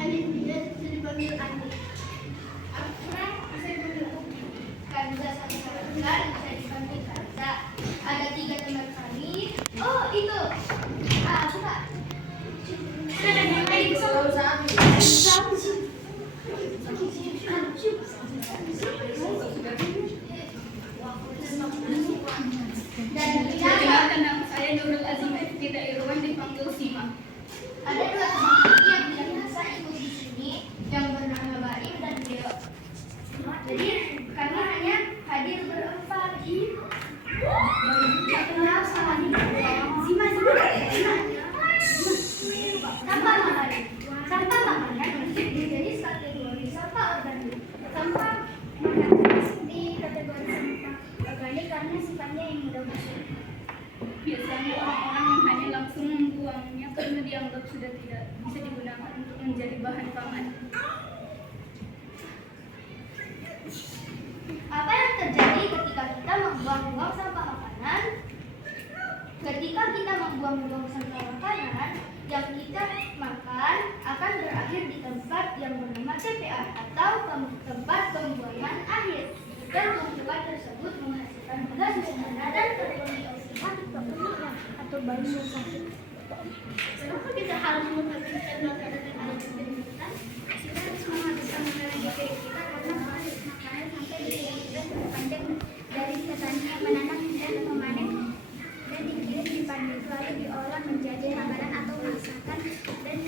Andi bisa dipanggil Andi. Afra bisa dipanggil Uki. Kanza sama Kanza bisa dipanggil Kanza. Ada 3 teman kami. Oh itu. Suka. Dan Perkenalkan nama saya Nurul Azim Ifti Irwan, dipanggil Sima. ada 2 teman kami yang tidak bisa ikut di sini, yang bernama Baim dan Deo. Jadi kami hanya hadir berempat. Kenal sama Zima. Sampah makanan. Sampah makanan masuk di jenis kategori sampah organik. Sampah makanan masuk di kategori sampah organik karena sifatnya yang mudah busuk. Biasanya orang-orang yang hanya langsung membuangnya karena dianggap sudah tidak bisa digunakan untuk menjadi bahan pangan. Apa yang terjadi ketika kita membuang-buang sampah makanan? Ketika kita membuang-buang sampah makanan, yang kita makan akan berakhir di tempat yang bernama TPA atau tempat pembuangan akhir. Dan tempat tersebut menghasilkan gas bencana dan karbon dioksida atau bau yang sakit. Kenapa kita harus menghabiskan makanan yang ada di piring kita? Kita harus menghabiskan makanan di piring kita karena proses makanan sampai di piring kita terpanjang dari petani yang menanam dan memanen dan dikirim di pabrik lalu diolah menjadi makanan atau masakan dan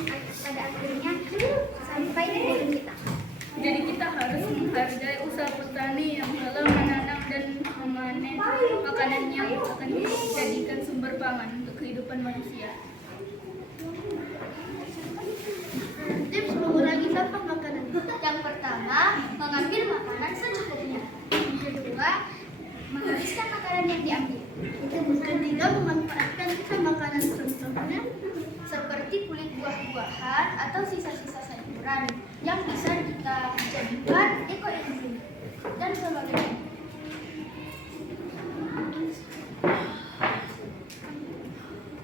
pada akhirnya sampai di piring kita. Jadi kita harus menghargai usaha petani yang telah menanam dan memanen makanan yang akan dijadikan sumber pangan untuk kehidupan manusia. Tips mengurangi sampah makanan. Yang pertama, mengambil makanan secukupnya. Yang kedua, menghabiskan makanan yang diambil. Yang ketiga, memanfaatkan sisa makanan contohnya seperti kulit buah-buahan atau sisa-sisa sayuran yang bisa kita jadikan ekoenzim dan sebagainya.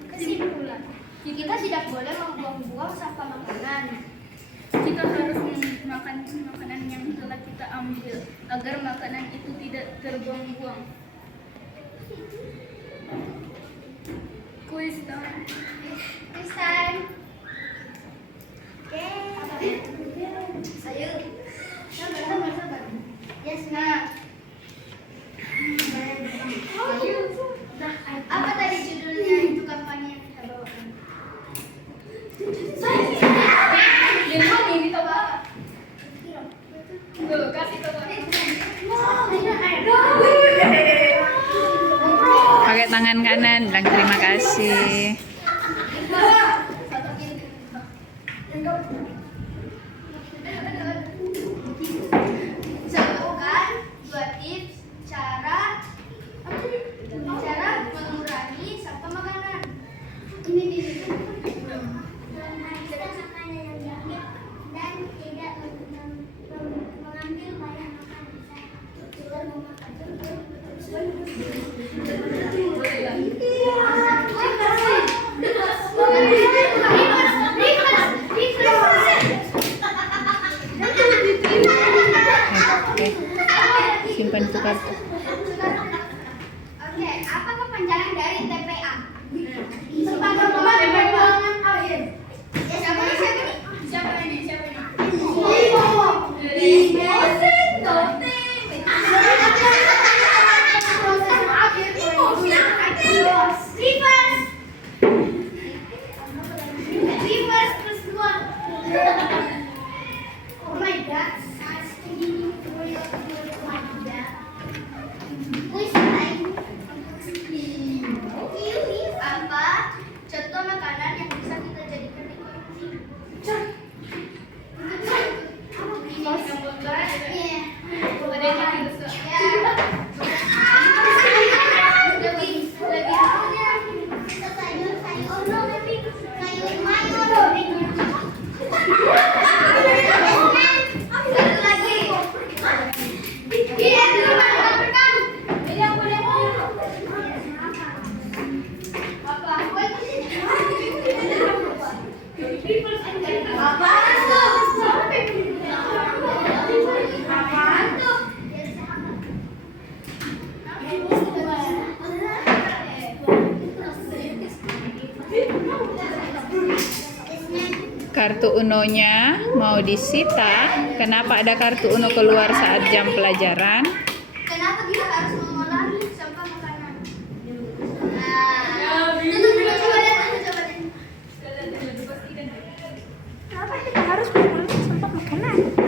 Kesimpulan, kita tidak boleh membuang-buang sampah makanan. Kita harus memakan makanan yang telah kita ambil agar makanan itu tidak terbuang-buang. Quiz time. This time. Oke. Ayo. Sabar. Yes, nah. Apa tadi judulnya itu kampanye yang kita bawakan? Lemon ini coba. Tuh, kasih coba. Pakai tangan kanan, bilang terima kasih. Sebutkan 2 tips cara mengurangi sampah makanan. Ini di situ. Dan tidak mengambil banyak Oke, simpan itu kartu. Oke, apa kepanjangan dari TPA? Tempat pembuangan akhir. Siapa nih? Reverse plus 2. Oh my god. Apa contoh makanan yang bisa kita jadikan ekoenzim? Sayur mayur. Apaan tuh? Apaan tuh? Kartu Unonya mau disita. Kenapa ada kartu Uno keluar saat jam pelajaran? Kenapa kita harus mengolah sampah makanan? Nah, dulu coba lihat, coba lihat. Kenapa kita harus mengolah sampah makanan?